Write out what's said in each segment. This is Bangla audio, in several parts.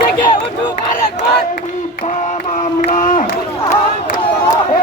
থেকে উঠুক আরেকবার মামলা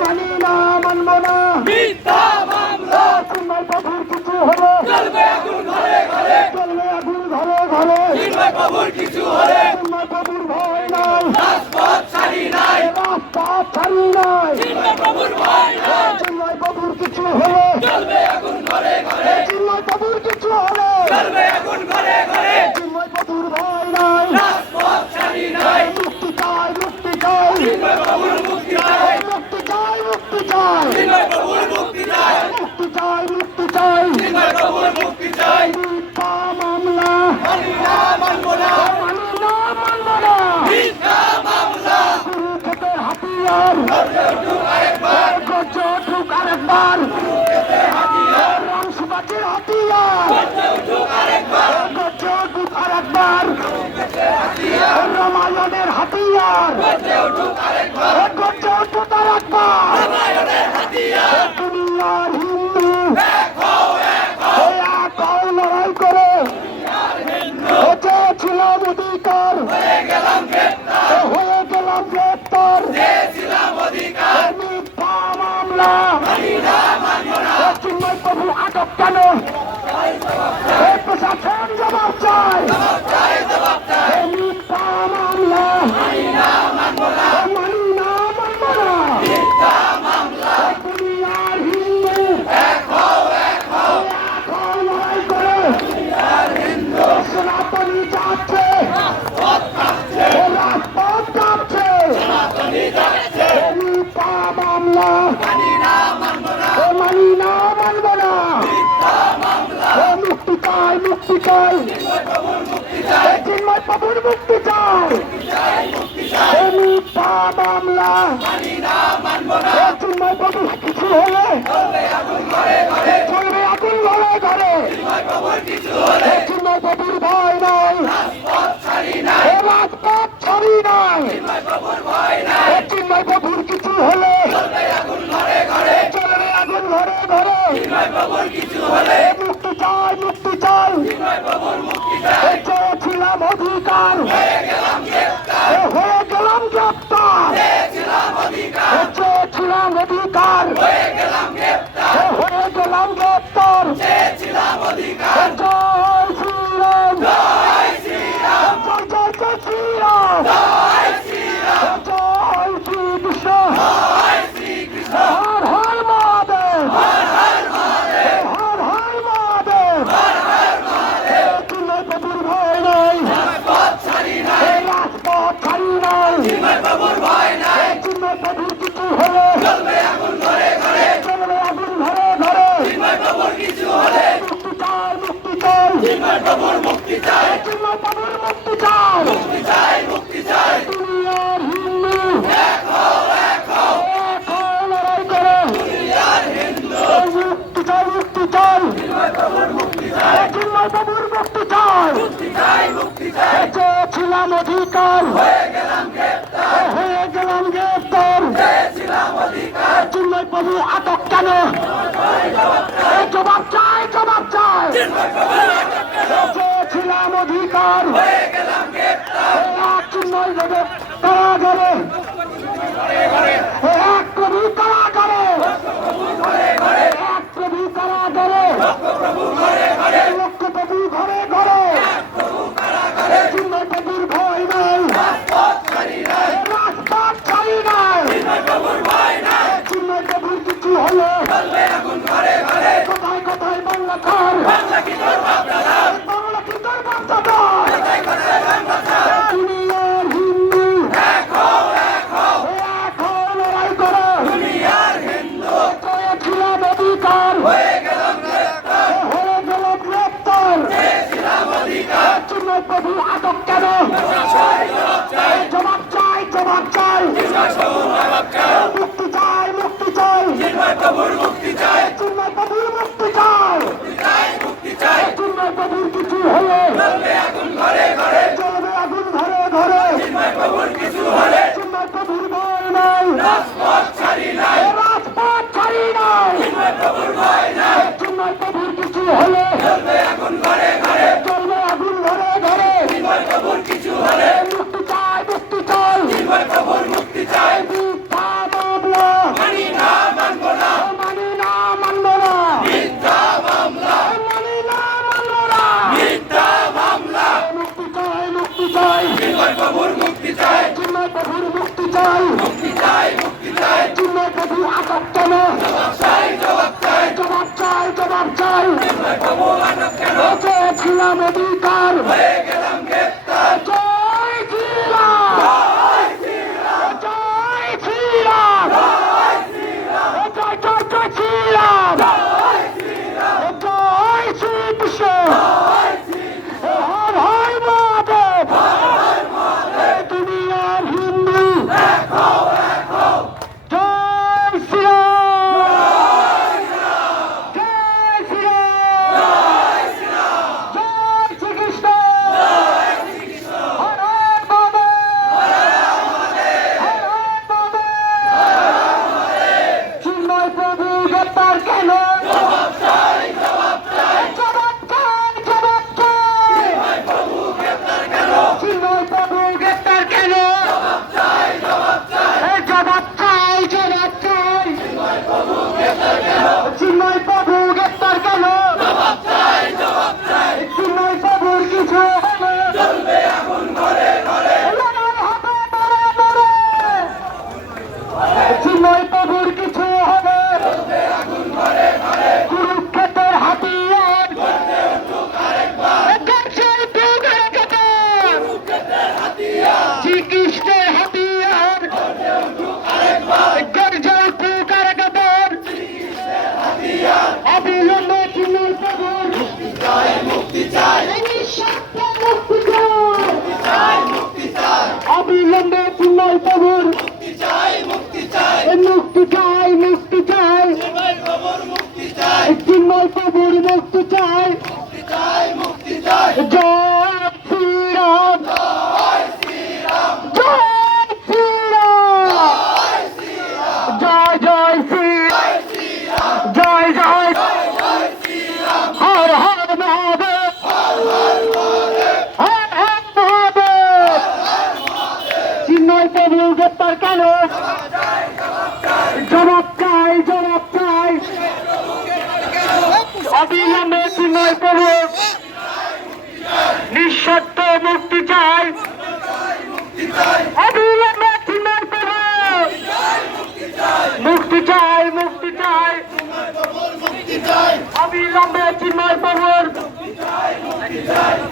মানি না মানব না মিথ্যা মামলা চিন্ময় বাবুর কিছু হলে চলবে আগুন ঘরে ঘরে চলবে আগুন ঘরে ঘরে চিন্ময় বাবুর কিছু হলে চিন্ময় বাবুর ভয় নাই রাজপথ ছাড়ি নাই রাজপথ ছাড়ি নাই চিন্ময় বাবুর ভয় নাই চিন্ময় বাবুর কিছু হলে চলবে আগুন ঘরে ঘরে চিন্ময় বাবুর কিছু হলে চলবে আগুন ঘরে ঘরে চিন্ময় বাবুর ভয় নাই রাজপথ ছাড়ি নাই মুক্তি চাই মুক্তি চাই চিন্ময় বাবুর মুক্তি চাই মুক্তি চাই মুক্তি চাই চিন্ময় বাবুর মুক্তি চাই মুক্তি চাই মুক্তি চাই চিন্ময় বাবুর মুক্তি চাই মিথ্যা মামলা মানি না মানব না মানি না মানব না মিথ্যা মামলা কুরুক্ষেত্রের হাতিয়ার আরেকবার গর্জে উঠুক আরেকবার রামসুবাজির হাতিয়ার উঠুক আরেকবার গর্জে উঠুক আরেকবার রামায়ণের হাতিয়ার উঠুক আরেকবার গর্জে উঠুক আরেকবার রামায়ণের হাতিয়ার দুনিয়ার হিন্দু এক হও এক হও লড়াই করে চেয়েছিলাম অধিকার হয়ে গেলাম গ্রেপ্তার হয়ে গেলাম গ্রেপ্তার চেয়েছিলাম অধিকার মিথ্যা মামলা মানি না মানব না চিন্ময় প্রভু আটক কেন প্রশাসন জবাব চাই চাই জবাব চাই মিথ্যা মামলা মানি না মানব না মানি না মানব না মিথ্যা মামলা দুনিয়ার হিন্দু এক হও এখন লড়াই করে সনাতনী যাচ্ছে পথ কাঁপছে রাজপথ কাঁপছে সনাতনী যাচ্ছে মিথ্যা মামলা মানি না মানব না মানি না মানব না মিথ্যা মামলা মুক্তি চাই মুক্তি চাই মুক্তি চাই চিন্ময় বাবুর মুক্তি চাই মুক্তি চাই মিথ্যা মামলা মানি না মানব না চিন্ময় বাবুর কিছু হলে চলবে আগুন ঘরে ঘরে চলবে আগুন ঘরে ঘরে চিন্ময় বাবুর কিছু হলে চিন্ময় বাবুর ভয় নাই রাজপথ ছাড়ি নাই রাজপথ ছাড়ি নাই চিন্ময় বাবুর ভয় নাই চিন্ময় বাবুর কিছু হলে চলবে আগুন ঘরে ঘরে চলবে আগুন ঘরে ঘরে চিন্ময় বাবুর কিছু হলে মুক্তি চাই মুক্তি চাই চিন্ময় বাবুর মুক্তি চাই চেয়েছিলাম অধিকার হয়ে গেলাম গ্রেপ্তার হয়ে গেলাম গ্রেপ্তার চেয়েছিলাম অধিকার চেয়েছিলাম অধিকার হয়ে গেলাম গ্রেপ্তার হয়ে গেলাম গ্রেপ্তার চেয়েছিলাম অধিকার জয় শ্রীরাম জয় শ্রীরাম জয় জয় জয় শ্রীরাম জয় শ্রীরাম জয় শ্রীকৃষ্ণ জয় শ্রীকৃষ্ণ হর হর মহাদেব হর হর মহাদেব হর হর মহাদেব হর হর মহাদেব চিন্ময় বাবুর ভয় নাই পথ ছাড়ি নাই রাজপথ ছাড়ি নাই চিন্ময় বাবুর ভয় নাই চিন্ময় বাবুর কিছু হলে চলবে আগুন ঘরে ঘরে চলবে আগুন ঘরে ঘরে চিন্ময় বাবুর কিছু হলে মুক্তি চাই মুক্তি চাই চিন্ময় বাবুর মুক্তি চাই চিন্ময় বাবুর মুক্তি চাই মুক্তি চাই মুক্তি চাই দুনিয়ার হিন্দু এক হও এক হয়ে লড়াই করে দুনিয়ার হিন্দু মুক্তি চাই মুক্তি চাই চিন্ময় বাবুর মুক্তি চাই চিন্ময় বাবুর মুক্তি চাই মুক্তি চাই মুক্তি চাই চেয়েছিলাম অধিকার হয়ে গেলাম গ্রেপ্তার হয়ে গেলাম গ্রেপ্তার চেয়েছিলাম অধিকার চিন্ময় বাবু আটক কেন জবাব চাই জবাব চাই চিন্ময় বাবুর আটক কেন? চেয়েছিলাম অধিকার হয়ে গেলাম গ্রেপ্তার চিন্ময় বাবু কারাগারে এক কবি কারাগারে এক কবি কারাগারে প্রভু ঘরে ঘরে লক্ষ প্রভু ঘরে ঘরে চিন্ময় বাবুর ভয় নাই পথ ছাড়ি নাই রাজপথ ছাড়ি নাই চিন্ময় বাবুর ভয় নাই চিন্ময় বাবুর কিছু হলে চলবে আগুন ঘরে ঘরে কোথায় কোথায় বাংলা খার বাংলা কি তোর বাপ দাদা বাংলা কি তোর বাচ্চা কোথায় কোথায় বাংলা ছাড় দুনিয়ার হিন্দু এক হও এক হয়ে লড়াই করে দুনিয়ার হিন্দু চেয়েছিলাম অধিকার হয়ে গেলাম গ্রেপ্তার হয়ে গেল গ্রেপ্তার চেয়েছিলাম অধিকার চিন্ময় প্রভু আটক কেন জবাব চাই জবাব চাই জবাব চাই চিন্ময় বাবুর জবাব চাই মুক্তি চাই মুক্তি চাই চিন্ময় বাবুর মুক্তি চাই চিন্ময় প্রভুর মুক্তি চাই মুক্তি চাই চিন্ময় প্রভুর কিছু হলে চলবে আগুন ঘরে ঘরে চলবে আগুন ঘরে ঘরে চিন্ময় বাবুর কিছু হলে চিন্ময় প্রভুর ভয় নাই রাজপথ ছাড়ি নাই রাজপথ ছাড়ি নাই চিন্ময় বাবুর ভয় নাই চিন্ময় প্রভুর কিছু হলে চলবে আগুন কেন চাই জবাব চাই জবাব চাই জবাব চাই চিন্ময় প্রভু আটক কেন চেয়েছিলাম অধিকার হয়ে গেলাম গ্রেপ্তার জয় শ্রীরাম জয় শ্রীরাম জয় শ্রীরাম জয় শ্রীরাম জয় জয় জয় শ্রীরাম জয় শ্রীরাম জয় শ্রীকৃষ্ণ জয় শ্রীরাম হর হর মহাদেব হর মহাদেব দুনিয়ার হিন্দু এক হও এক হও জয় শ্রীরাম জয় শ্রীরাম জয় শ্রীরাম জয় শ্রীকৃষ্ণ জয় শ্রীকৃষ্ণ হর হর মহাদেব আমাদের হর হর মহাদেব চিন্ময় প্রভু গ্রেপ্তার কেন জবাব চাই জবাব চাই জবাব চাই জবাব চাই চিন্ময় প্রভু গ্রেপ্তার কেন চিন্ময় প্রভু গ্রেপ্তার কেন জবাব চাই জবাব চাই জবাব চাই জবাব চাই চিন্ময় প্রভু গ্রেপ্তার কেন চিন্ময় প্রভু গ্রেপ্তার কেন জবাব চাই জবাব চাই চিন্ময় প্রভুর কিছু হলে জ্বলবে আগুন ঘরে ঘরে লড়াই হবে মরে মরে চিন্ময় প্রভুর কিছু হবে জ্বলবে আগুন ঘরে ঘরে কুরুক্ষেত্রের হাতিয়ার গর্জে উঠুক আরেকবার গর্জের বুকের কাতার কুরুক্ষেত্রের হাতিয়ার শ্রীকৃষ্ণের হাতিয়ার গর্জে উঠুক আরেকবার গর্জের বুকের কাতার শ্রীকৃষ্ণের হাতিয়ার অবিলম্বে চিন্ময় প্রভুর চাই মুক্তি চাই নিঃস্বার্থ মুক্তি চাই চাই মুক্তি চাই অবিলম্বে চিন্ময় প্রভুর মুক্তি চাই মুক্তি চাই মুক্তি চাই মুক্তি চাই চিন্ময় প্রভুর মুক্তি চাই চিন্ময় প্রভুর মুক্তি চাই মুক্তি চাই মুক্তি চাই জয় শ্রীরাম জয় শ্রীরাম জয় শ্রীরাম জয় শ্রীরাম জয় জয় শ্রী জয় শ্রীরাম জয় জয় জয় জয় শ্রীরাম হর হর মহাদেব হর হর মহাদেব হর হর মহাদেব চিন্ময় প্রভু গ্রেপ্তার কেন জবাব চাই জবাব চাই জবাব চাই জবাব চাই অবিলম্বে চিন্ময় প্রভু নিঃশর্ত মুক্তি চাই মুক্তি চাই অবিলম্বে চিন্ময় প্রভু মুক্তি চাই মুক্তি চাই মুক্তি চাই মুক্তি চাই অবিলম্বে চিন্ময় প্রভুর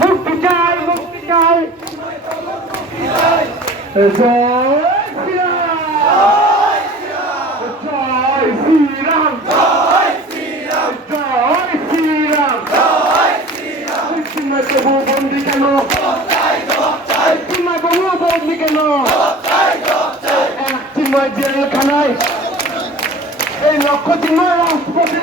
মুক্তি চাই মুক্তি চাই জয় শ্রীরাম জয় শ্রীরাম জয় শ্রীরাম জয় শ্রীরাম জয় শ্রীরাম চিন্ময় প্রভু বন্দি কেন চাই জবাব চাই চিন্ময় প্রভু বন্দি কেন জবাব চাই জবাব চাই এক চিন্ময় জেলখানায় এই লক্ষ্য চিন্ময় রাষ্ট্রপতি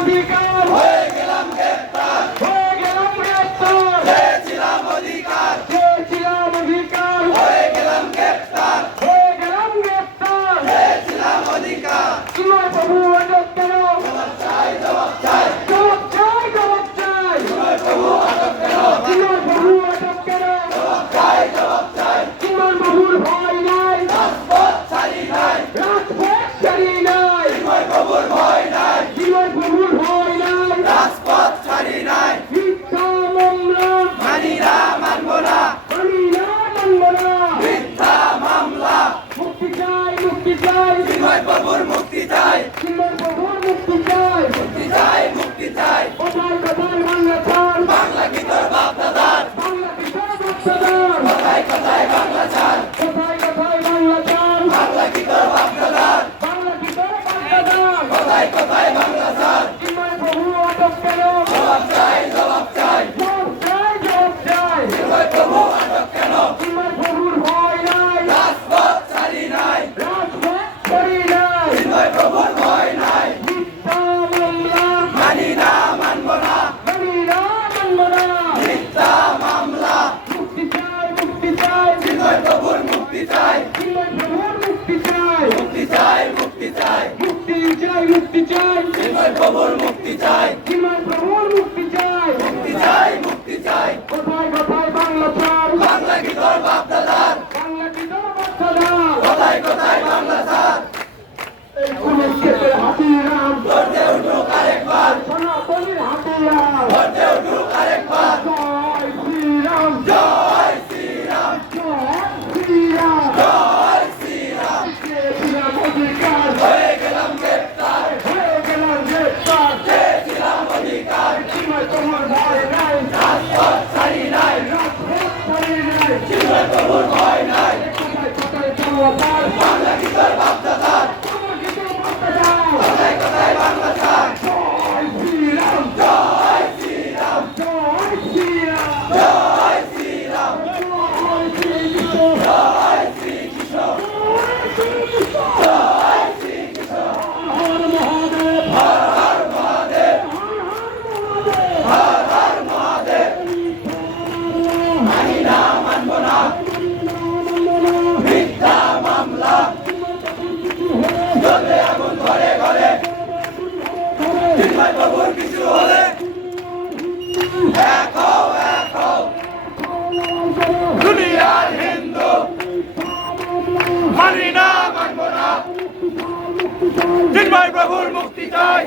অধিকার হয়ে গেলাম গ্রেপ্তার হয়ে গেলাম গ্রেপ্তার পেয়েছিলাম অধিকার চেয়েছিলাম অধিকার হয়ে গেলাম গ্রেপ্তার হয়ে গেলাম গ্রেপ্তার পেয়েছিলাম অধিকার চিন্ময় প্রভু আটক কেন জবাব চাই জবাব চাই জবাব চাই জবাব চাই চিন্ময় প্রভু আটক কেন চিন্ময় প্রভু আটক কেন জবাব চাই জবাব চাই চিন্ময় প্রভুর ভয় নাই রাজপথ ছাড়ি নাই রাজপথ ছাড়ি নাই চিন্ময় প্রভুর ভয় নাই চিন্ময় প্রভুর ভয় নাই রাজপথ ছাড়ি নাই মিথ্যা মামলা মানি না মানব না আমি না মানব না মিথ্যা মামলা মুক্তি চাই মুক্তি চাই চিন্ময় প্রভুর মুক্তি চাই চিন্ময় প্রভুর মুক্তি চাই মুক্তি চাই মুক্তি চাই কোথায় কোথায় বাংলা ছাড় বাংলা কি তোর বাপ দাদার বাংলা কিশোর বাচ্চাদার কোথায় কোথায় বাংলা ছাড় কোথায় কোথায় বাংলা ছাড় বাংলা কি তোর বাপ দাদার বাংলা কিশোর বাচ্চাদার কোথায় কোথায় বাংলা ছাড় চিন্ময় প্রভু আটক কেন জবাব চাই জবাব চাই জবাব চাই জবাব চাই চিন্ময় প্রভু আটক কেন চিন্ময় প্রভুর ভয় নাই রাজপথ ছাড়ি নাই রাজপথ ছাড়ি নাই চিন্ময় প্রভুর ভয় নাই মিথ্যা মামলা মানি না মানব না আমি না মানব না মিথ্যা মামলা মুক্তি চাই মুক্তি চাই চিন্ময় প্রভুর মুক্তি চাই চিন্ময় প্রভুর মুক্তি চাই মুক্তি চাই মুক্তি চাই মুক্তি চাই মুক্তি চাই চিন্ময় প্রভুর মুক্তি চাই চিন্ময় প্রভুর মুক্তি চাই মুক্তি চাই মুক্তি চাই কোথায় কোথায় বাংলা ছাড় বাংলা কি তোর বাপ দাদার বাংলা কিশোর বাচ্চাদার কোথায় কোথায় বাংলা ছাড় এই কুরুক্ষেত্রের হাতিরাম গর্জে উঠুক আরেকবার চিন্ময় প্রভুর কিছু হলে এক হও দুনিয়ার হিন্দু মানি না মানব না চিন্ময় প্রভুর মুক্তি চাই